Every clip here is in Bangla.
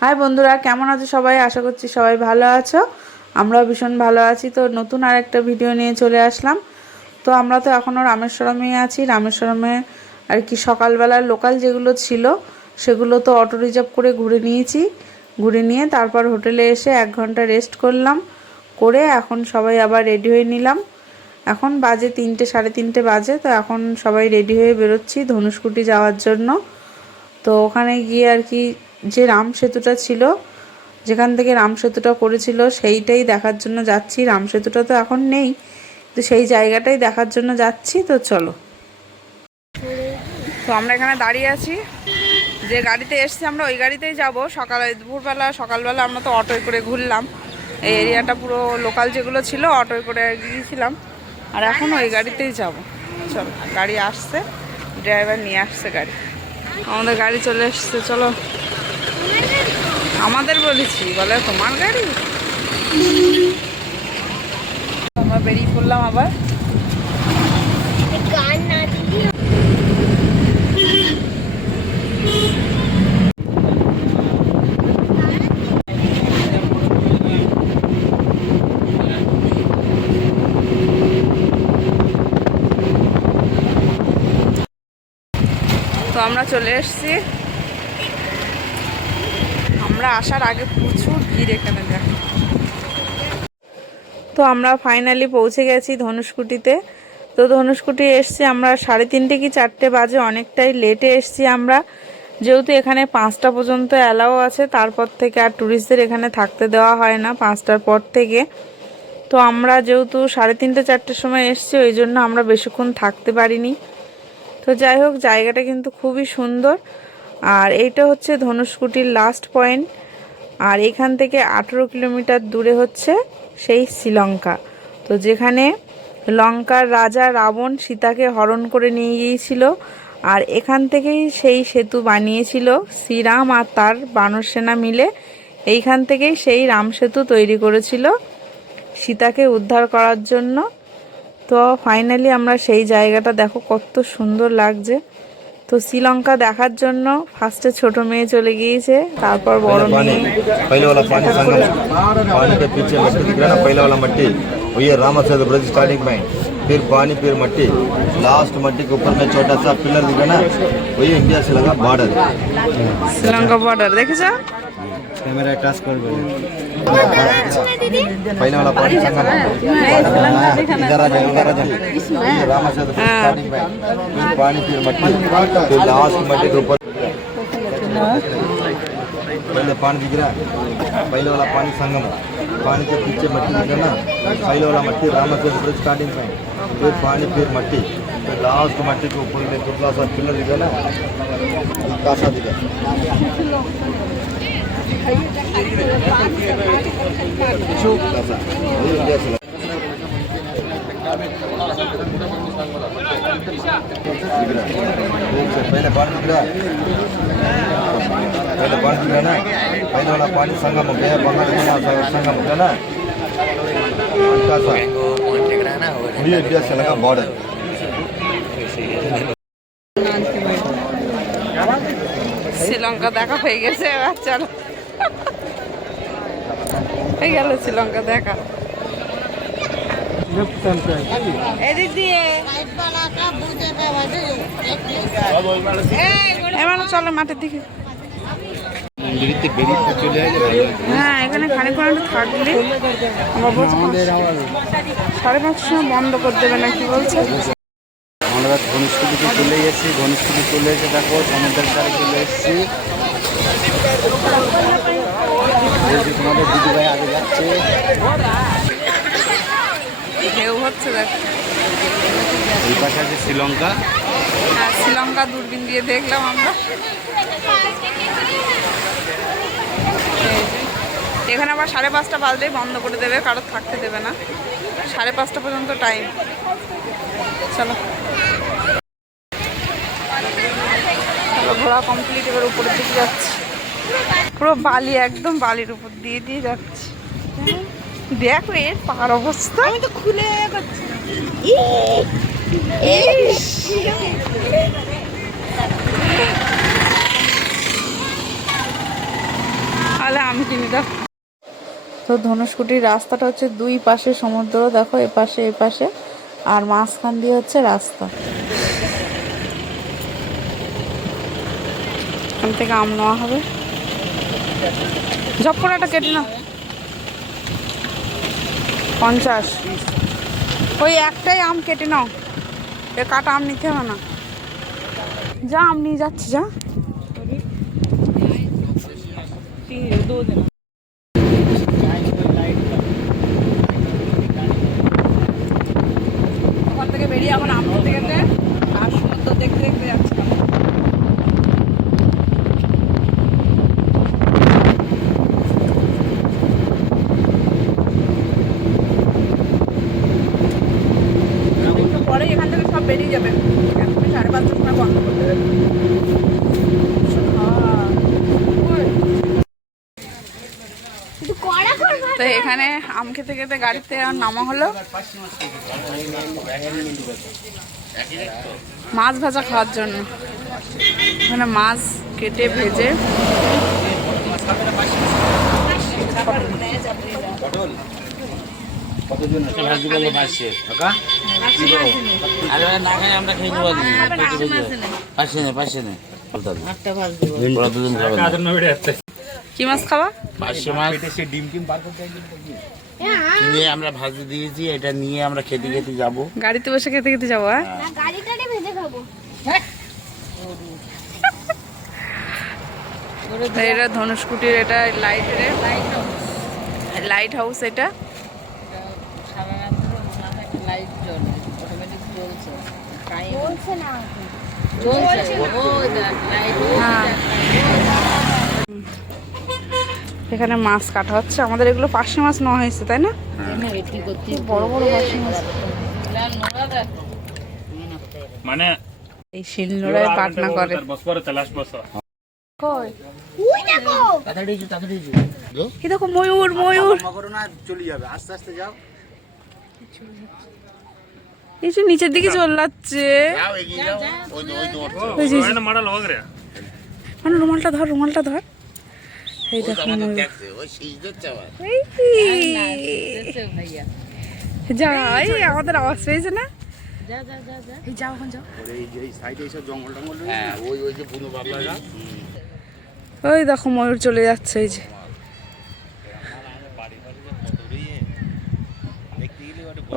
হাই বন্ধুরা, কেমন আছো সবাই? আশা করছি সবাই ভালো আছো। আমরাও ভীষণ ভালো আছি। তো নতুন আর একটা ভিডিও নিয়ে চলে আসলাম। তো আমরা তো এখনও রামেশ্বরমে আছি। রামেশ্বরমে আর কি সকালবেলার লোকাল যেগুলো ছিল সেগুলো তো অটো রিজার্ভ করে ঘুরে নিয়েছি। ঘুরে নিয়ে তারপর হোটেলে এসে 1 ঘন্টা রেস্ট করলাম। করে এখন সবাই আবার রেডি হয়ে নিলাম। এখন বাজে 3টে, সাড়ে 3টে বাজে। তো এখন সবাই রেডি হয়ে বেরোচ্ছি ধনুষকুটি যাওয়ার জন্য। তো ওখানে গিয়ে আর কি যে রাম সেতুটা ছিল, যেখান থেকে রাম সেতুটা করেছিল সেইটাই দেখার জন্য যাচ্ছি। রাম সেতুটা তো এখন নেই, তো সেই জায়গাটাই দেখার জন্য যাচ্ছি। তো চলো। তো আমরা এখানে দাঁড়িয়ে আছি। যে গাড়িতে এসছি আমরা ওই গাড়িতেই যাব। সকালবেলা আমরা তো অটোয় করে ঘুরলাম এই এরিয়াটা, পুরো লোকাল যেগুলো ছিল অটোয় করে গিয়েছিলাম। আর এখন ওই গাড়িতেই যাব। চলো, গাড়ি আসছে, ড্রাইভার নিয়ে আসছে গাড়ি। আমাদের গাড়ি চলে এসছে। চলো। আমাদের বলেছি, বলে তোমার গাড়ি। আমরা বেরিয়ে পড়লাম আবার। তো আমরা চলে এসেছি। আমরা আসার আগে প্রচুর ভিড় এখানে, দেখো। তো আমরা ফাইনালি পৌঁছে গেছি ধনুষকুটিতে। তো ধনুষকুটি এসছি আমরা 3:30 কি 4টে বাজে, অনেকটাই লেটে এসছি আমরা। যেহেতু এখানে 5টা পর্যন্ত অ্যালাও আছে, তারপর থেকে আর ট্যুরিস্টদের এখানে থাকতে দেওয়া হয় না 5টার পর থেকে। তো আমরা যেহেতু 3:30 4টের সময় এসছি, ওই জন্য আমরা বেশিক্ষণ থাকতে পারিনি। তো যাই হোক, জায়গাটা কিন্তু খুবই সুন্দর। আর এইটা হচ্ছে ধনুষকুটির লাস্ট পয়েন্ট। আর এখান থেকে 18 কিলোমিটার দূরে হচ্ছে সেই শ্রীলঙ্কা। তো যেখানে লঙ্কার রাজা রাবণ সীতাকে হরণ করে নিয়ে গিয়েছিল। আর এখান থেকেই সেই সেতু বানিয়েছিল শ্রীরাম আর তার বানর সেনা মিলে। এইখান থেকেই সেই রাম সেতু তৈরি করেছিল সীতাকে উদ্ধার করার জন্য। তো ফাইনালি আমরা সেই জায়গাটা, দেখো কত সুন্দর লাগছে। তো শ্রীলঙ্কা দেখার জন্য ফার্স্টে ছোট মেয়ে চলে গিয়েছে, তারপর বড় মেয়ে। पहले वाला पानी संगम, पानी के पीछे मट्टी दिख रहा है ना, पहला वाला मट्टी वही है Ram Setu bridge starting point. फिर पानी, फिर मट्टी, लास्ट मट्टी के ऊपर में छोटा सा पिलर दिख रहा है ना, वही इंडिया से लगा बॉर्डर। শ্রীলঙ্কা বর্ডার দেখেছো? कैमरा टच कर पहले वाला पानी संगम, इधर आ जाए Ram Setu bridge starting point, फिर पानी, फिर मट्टी, फिर लास्ट मट्टी के ऊपर पहले पानी दिख रहा है, पहले वाला पानी संगम, पानी के पीछे मट्टी दिख रहा है ना, पहले वाला मट्टी Ram Setu bridge starting point, फिर पानी, फिर मट्टी, फिर लास्ट मट्टी के ऊपर में दुबला सा पिलर दिखा ना, कासा दिखा। पहले पानी दिख रहा है, पहले पानी दिख रहा है ना, पहले वाला पानी संगम हो गया, संगम हो गया ना, ये इंडिया से लगा बॉर्डर। শ্রীলঙ্কা দেখা হয়ে গেছে, এবার চলো। হয়ে গেল শ্রীলঙ্কা দেখা। এদিক দিয়ে এবার চলো মাঠের দিকে। হ্যাঁ, এখানে খানিকক্ষণ একটু থাকলে 5:30 সময় বন্ধ করে দেবে না, কি বলছে? আমরা ধনুষকুটিতে চলে গেছি। ধনুষকুটি চলে এসে দেখো সমুদ্রের ধারে চলে এসেছি। তোমাদের দিদিভাই আগে যাচ্ছে। ঢেউ হচ্ছে, দেখো। এই পাশে আছে শ্রীলঙ্কা। হ্যাঁ, শ্রীলঙ্কা দূরবীন দিয়ে দেখলাম আমরা। এখানে আবার 5:30 বাজলেই বন্ধ করে দেবে, কারোর থাকতে দেবে না। 5:30 পর্যন্ত টাইম। চলো, ঘোরা কমপ্লিট। এবার উপরের দিকে যাচ্ছি। পুরো বালি, একদম বালির উপর দিয়ে দিয়ে যাচ্ছি। দেখো এর পার অবস্থা। আমি তো খুলে আম কিনে দাও। তো ধনুষকুটির রাস্তাটা হচ্ছে দুই পাশে সমুদ্র, দেখো এপাশে এপাশে, আর মাঝখান দিয়ে হচ্ছে রাস্তা। এখান থেকে আম নেওয়া হবে। ঝপকড়াটা কেটে না 50, ওই একটাই আম কেটে নাও, এ কাটা আম নিতে হবে না। যা আম নিয়ে যাচ্ছি, যা। ওখান থেকে বেরিয়ে এখন আম খেতে খেতে আর সমুদ্র দেখতে দেখতে যাচ্ছিলাম। একটু পরে এখান থেকে সব বেরিয়ে যাবে, 5:30টার সময় বন্ধ করে দেবে। তো এখানে আম খেতে খেতে গাড়িতে আর নামা হলো মাছ ভাজা খাওয়ার জন্য। এখানে মাছ কেটে ভেজে কি মাছ খাওয়া? কিনে আমরা ভাজি দিয়েছি, এটা নিয়ে আমরা খেতে খেতে যাবো। গাড়িতে বসে খেতে খেতে যাবো। এটা ধনুষকুটির, এটা লাইট হাউস। এটা এখানে মাছ কাটা হচ্ছে। আমাদের এগুলো পার্শে মাছ নেওয়া হয়েছে, তাই না? বড় বড় পার্শে মাছ, মানে এই শিলনোড়ায় পাটনা করে। কি দেখো ময়ূর, ময়ূর চলে যাবে, আস্তে আস্তে যাও, এই যে নিচের দিকে চলে যাচ্ছে। মানে রুমালটা ধর, রুমালটা ধর। এই দেখো যাই, আমাদের আওয়াজ পেয়েছে না? ওই দেখো ময়ূর চলে যাচ্ছে। এই যে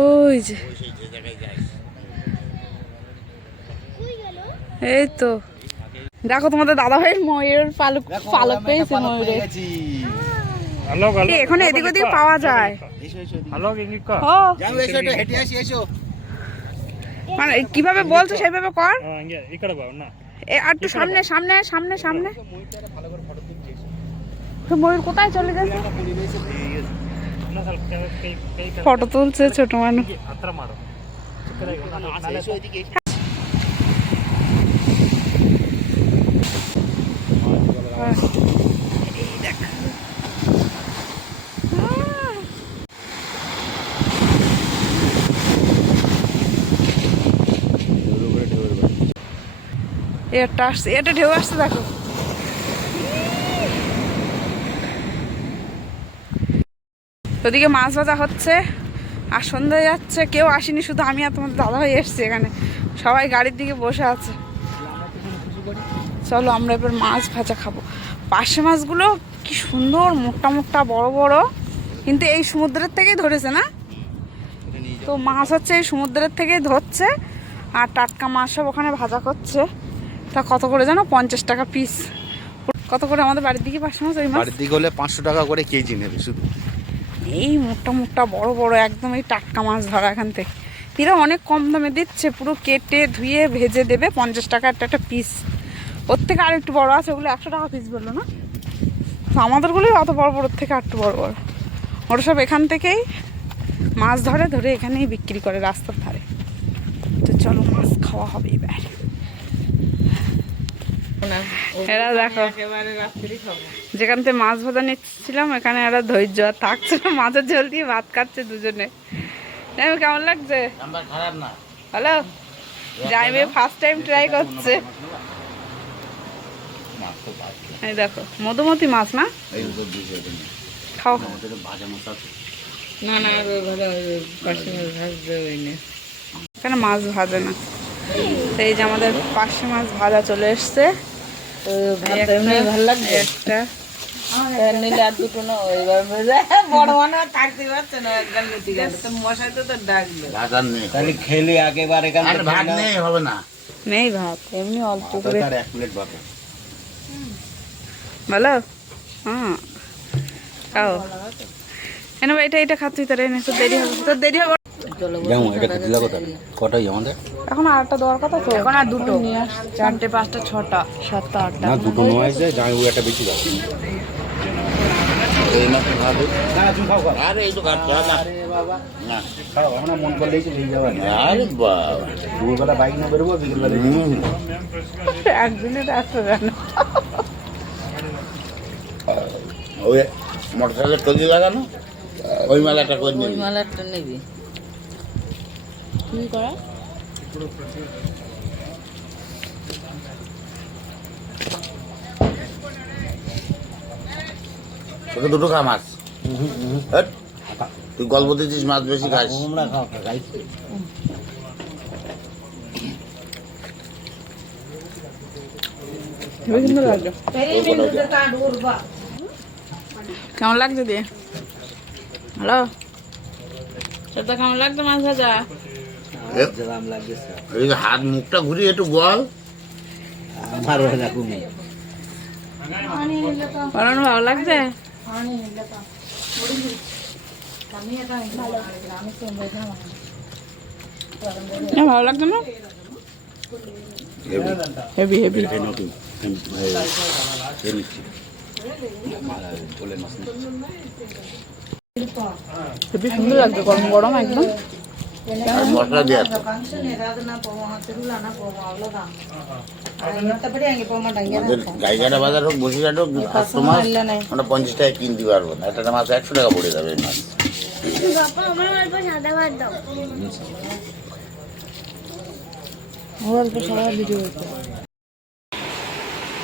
ওই যে, এই তো দেখো তোমাদের দাদা ভাইয়ের ময়ূর পালক পেয়েছে। ময়ূরে এখানে এদিক ওদিক পাওয়া যায়। মানে কিভাবে বলছো সেইভাবে কর। আর একটু সামনে সামনে সামনে সামনে। ময়ূর কোথায় চলে গেছে? ফটো তুলছে ছোট মানুষ। এটা আসছে, এটা ঢেউ আসছে দেখো। ওদিকে মাছ ভাজা হচ্ছে আর সন্ধ্যা যাচ্ছে, কেউ আসেনি, শুধু আমি আর তোমার দাদা ভাই এসছি এখানে। সবাই গাড়ির দিকে বসে আছে। চলো আমরা এবার মাছ ভাজা খাবো। পার্শে মাছগুলো কি সুন্দর, মোটা মোটা বড় বড়, কিন্তু এই সমুদ্রের থেকেই ধরেছে না? তো মাছ হচ্ছে এই সমুদ্রের থেকেই ধরছে, আর টাটকা মাছ সব ওখানে ভাজা করছে। তা কত করে জানো? 50 টাকা পিস। কত করে আমাদের বাড়ির দিকে পার্শে মাছ? ওই মাছ বাড়ির দিকে হলে 500 টাকা করে কেজি নেবে শুধু। এই মোটা মোটা বড় বড় একদম এই টাটকা মাছ ধরা এখান থেকে। এরা অনেক কম দামে দিচ্ছে, পুরো কেটে ধুয়ে ভেজে দেবে। 50 টাকা একটা পিস। ওর থেকে আর একটু বড় আছে, ওগুলো 100 টাকা পিস বললো না? তো আমাদেরগুলোই অত বড় বড়োর থেকে আর একটু বড় বড়। ওরা সব এখান থেকেই মাছ ধরে ধরে এখানেই বিক্রি করে রাস্তার ধারে। তো চলো মাছ খাওয়া হবে এবার। এরা দেখো যেখান থেকে মাছ ভাজা নিচ্ছিলাম, এখানে এরা ধৈর্য আর থাকছে না, মাছের ঝোল দিয়ে ভাত খাচ্ছে দুজনে। কেমন লাগছে? খারাপ না, হ্যালো, জাইমে ফার্স্ট টাইম ট্রাই করছে। মাছ তো ভাজছে এই দেখো মধুমতি মাছ না, এই উপর দিয়েছে এখানে খাও। আমাদের ভাজা মাছ আছে না না ভালো পাশে ভাজতে হইনি। এখানে মাছ ভাজে না। তো এই যে আমাদের পার্শে মাছ ভাজা চলে এসছে। ভাত এমনি ভালো লাগবে একটা নিলে আর দুটো না ওইবার বড় মানে থাকতে পারছে না একদম নিতে গেল তো মশাই তো ডাকবে ভাত আর নেই তাহলে খেলে একেবারে এখান আর ভাত নেই হবে না নেই ভাত, এমনি অল্প করে। তার 1 প্লেট ভাত ভালো, হ্যাঁ খাও। এনে ভাই এটা খাচ্ছি, তোর এনে তোর দেরি হবে, তোর দেরি হবে। যেমন এটা খেতে লাগো তাহলে কটাই আমাদের এখন আরেকটা দেওয়ার কথা তো, এখন আর দুটো নিয়ে আসছি 4টে 5টা 6টা 7টা 8টা। না দুটো নয় যায় যাই ওই একটা বেশি দাও এই না তো ভালো আরে এই তো কাটতে হবে না খাও, আমরা মন করলেই তো নিয়ে যাওয়া আরে বাবা দুপুরবেলা বাইক না বেরোবো, বিকেলবেলা একদিনে আসতে জানো। ওই মোটরসাইকেল তৈরি লাগানো ওই মেলাটা করে ওই নিবি মালাটা নেবি কি করা তোকে দুটো খা মাছ হ্যাট, তুই গল্প দিচ্ছিস মাছ বেশি খাস আমরা খাইছি। খুবই সুন্দর লাগছে। কেমন লাগছে দিয়ে? হ্যালো, সেটা কেমন লাগছে মাছ ভাজা? এই যে হাত মুখটা ঘুরিয়ে একটু বল আমার এরকমই বানানো ভালো লাগছে? ভালো লাগছে না? Heavy heavy. হেভি সুন্দর লাগছে, গরম গরম একদম। আর মশলা দিয়ে তো আমাদের গাইঘাটা বাজার হোক বসিরহাট হোক কাস্টমার আমরা 50 টাকা কিনতে পারবো না, একটা মাছ 100 টাকা পড়ে যাবে এই মাছ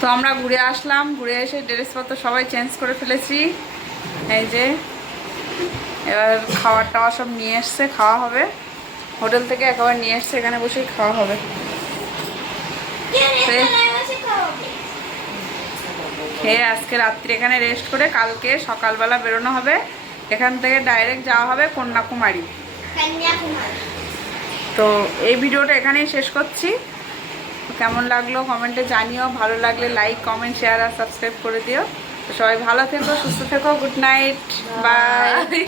তো আমরা ঘুরে আসলাম, ঘুরে এসে ড্রেসপত্র সবাই চেঞ্জ করে ফেলেছি। এই যে এবার খাবার টাওয়ার সব নিয়ে এসছে, খাওয়া হবে। হোটেল থেকে একেবারে নিয়ে এসছে, এখানে বসেই খাওয়া হবে। খেয়ে আজকে রাত্রি এখানে রেস্ট করে কালকে সকালবেলা বেরোনো হবে। এখান থেকে ডাইরেক্ট যাওয়া হবে কন্যাকুমারী। তো এই ভিডিওটা এখানেই শেষ করছি। কেমন লাগলো কমেন্টে জানিও, ভালো লাগলে লাইক কমেন্ট শেয়ার আর সাবস্ক্রাইব করে দিও। তো সবাই ভালো থেকো, সুস্থ থেকো, গুড নাইট, বাই।